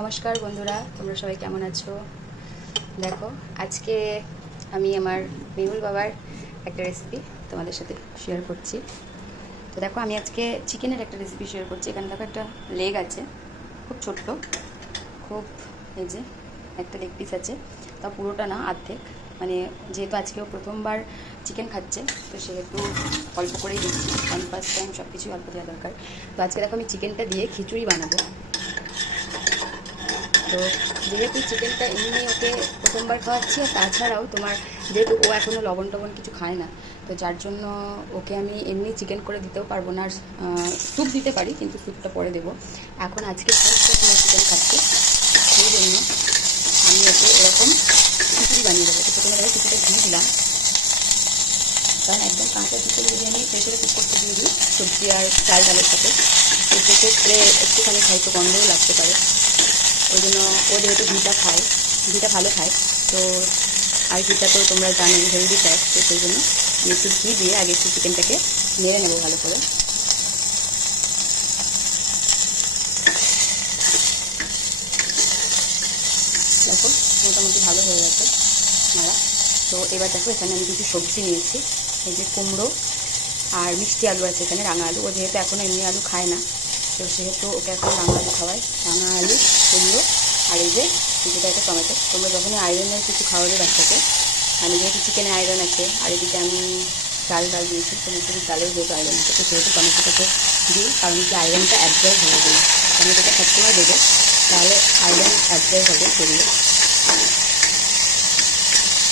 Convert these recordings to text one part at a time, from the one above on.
নমস্কার বন্ধুরা, তোমরা সবাই কেমন আছো? দেখো, আজকে আমি আমার মেহুল বাবার একটা রেসিপি তোমাদের সাথে শেয়ার করছি। তো দেখো, আমি আজকে চিকেনের একটা রেসিপি শেয়ার করছি। এখানে দেখো একটা লেগ আছে, খুব ছোট্ট, খুব এই যে একটা লেগ পিস আছে, তা পুরোটা না, অর্ধেক। মানে যেহেতু আজকেও প্রথমবার চিকেন খাচ্ছে, তো সেহেতু অল্প করেই দিচ্ছি, কারণ ফার্স্ট টাইম সব কিছুই অল্প দেওয়া দরকার। তো আজকে দেখো আমি চিকেনটা দিয়ে খিচুড়ি বানাবো। তো যেহেতু চিকেনটা এমনি ওকে প্রথমবার খাওয়াচ্ছি, আর তাছাড়াও তোমার যেহেতু ও এখনও লবণ টবণ কিছু খায় না, তো যার জন্য ওকে আমি এমনি চিকেন করে দিতেও পারবো না। আর স্যুপ দিতে পারি, কিন্তু স্যুপটা পরে দেবো। এখন আজকে ফার্স্ট টাইম চিকেন খাচ্ছি, সেই জন্য আমি ওকে এরকম খিচুড়ি বানিয়ে দেবো। তো প্রথমে দেখো কিছুটা ঘি দিলাম, কারণ একদম কাঁচা চিকেন যদি আমি প্রেশারে কুক করতে দিয়ে দিই সবজি আর চাল ডালের সাথে, তো সেক্ষেত্রে একটুখানি হয়তো গন্ধও লাগতে পারে। ওই জন্য ও যেহেতু ঘিটা খায়, ঘিটা ভালো খায়, তো আর ঘিটা তো তোমরা জানো হেলদি ফ্যাট, তো সেই জন্য আমি একটু ঘি দিয়ে আগে একটু চিকেনটাকে নেড়ে নেবো ভালো করে। দেখো মোটামুটি ভালো হয়ে গেছে মারা। তো এবার দেখো, এখানে আমি কিছু সবজি নিয়েছি। এই যে কুমড়ো আর মিষ্টি আলু আছে এখানে, রাঙা আলু। ও যেহেতু এখনও এমনি আলু খায় না, তো সেহেতু ওকে এখন রাঙা আলু খাওয়াই। রাঙা আলু, কুমড়ো, আর এই যে কিছুটা একটা টমেটো। তোমরা যখনই আয়রনের কিছু খাওয়াবে বাচ্চাকে, আমি যেহেতু চিকেনে আয়রন আছে, আর এদিকে আমি ডাল দিয়েছি, তো মুসুরির ডালেও যেহেতু আয়রন আছে, তো সেহেতু টমেটোটাকে দিই, কারণ কি আয়রনটা অ্যাবজর্ব হয়ে যাবে। টমেটোটা সবসময় দেবে, তাহলে আয়রন অ্যাবজর্ব হবে শরীরে।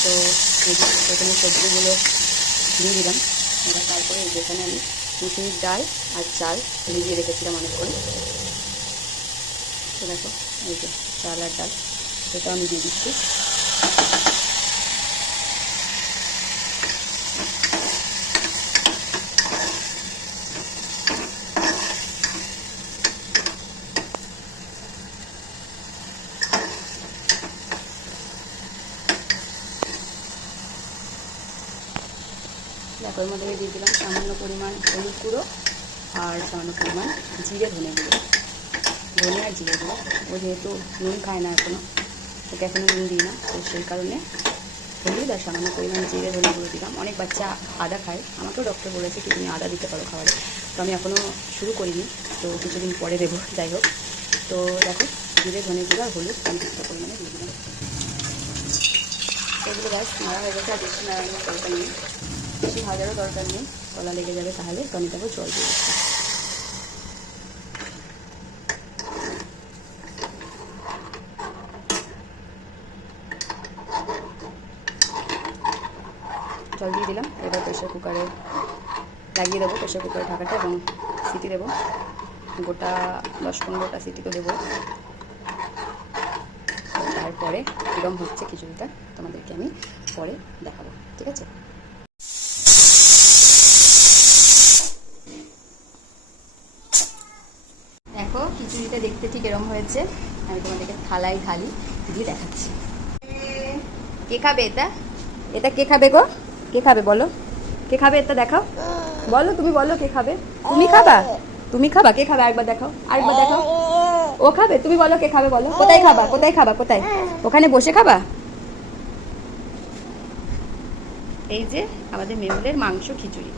তো এই যে প্রথমে সবজিগুলো দিয়ে দিলাম। এবার তারপরে যেখানে আমি মুসুরির ডাল আর চাল ভিজিয়ে রেখেছিলাম অনেকক্ষণ, তো দেখো এই যে চাল আর ডাল, সেটাও আমি দিয়ে দিচ্ছি। দেখো এর মধ্যে দিয়ে দিলাম সামান্য পরিমাণ হলুদ গুঁড়ো আর সামান্য পরিমাণ জিরে ধনে গুঁড়ো, ধনে আর জিরে গুঁড়ো। ও যেহেতু নুন খায় না এখনও, ওকে এখনও নুন দিই না, তো সেই কারণে হলুদ আর সামান্য পরিমাণ জিরে ধনে গুঁড়ো দিলাম। অনেক বাচ্চা আদা খায়, আমাকেও ডক্টর বলেছে কি তুমি আদা দিতে পারো খাবারে, তো আমি এখনও শুরু করিনি, তো কিছুদিন পরে দেবো। যাই হোক, তো দেখো জিরে ধনে গুঁড়ো আর হলুদ আমি কিছুটা পরিমাণে দিয়ে দিলাম। এগুলো ব্যাস নাড়া হয়ে গেছে, আর বেশি নাড়ানোর দরকার নেই, বেশি ভাজারও দরকার নেই, তলা লেগে যাবে। তাহলে তো আমি দেবো জল দিয়ে দিচ্ছি। জল দিয়ে দিলাম। এবার প্রেশার কুকারে লাগিয়ে দেবো, প্রেশার কুকারের ঢাকাটা, এবং সিটি দেবো। গোটা 10-15টা সিটি তো দেবো। তারপরে কীরকম হচ্ছে খিচুড়িটা তোমাদেরকে আমি পরে দেখাবো, ঠিক আছে? দেখো খিচুড়িটা দেখতে ঠিক এরকম হয়েছে। আমি তোমাদেরকে থালায় ঢালি দিয়ে দেখাচ্ছি। কে খাবে এটা? এটা কে খাবে গো? কে খাবে বলো? কে খাবে এটা দেখাও, বলো, তুমি বলো কে খাবে? তুমি খাবা? তুমি খাবা? কে খাবে আরেকবার দেখাও, আরেকবার দেখাও। ও খাবে? তুমি বলো কে খাবে, বলো। কোথায় খাবা? কোথায় খাবা? কোথায়? ওখানে বসে খাবা? এই যে আমাদের মেহুলের মাংস খিচুড়ি।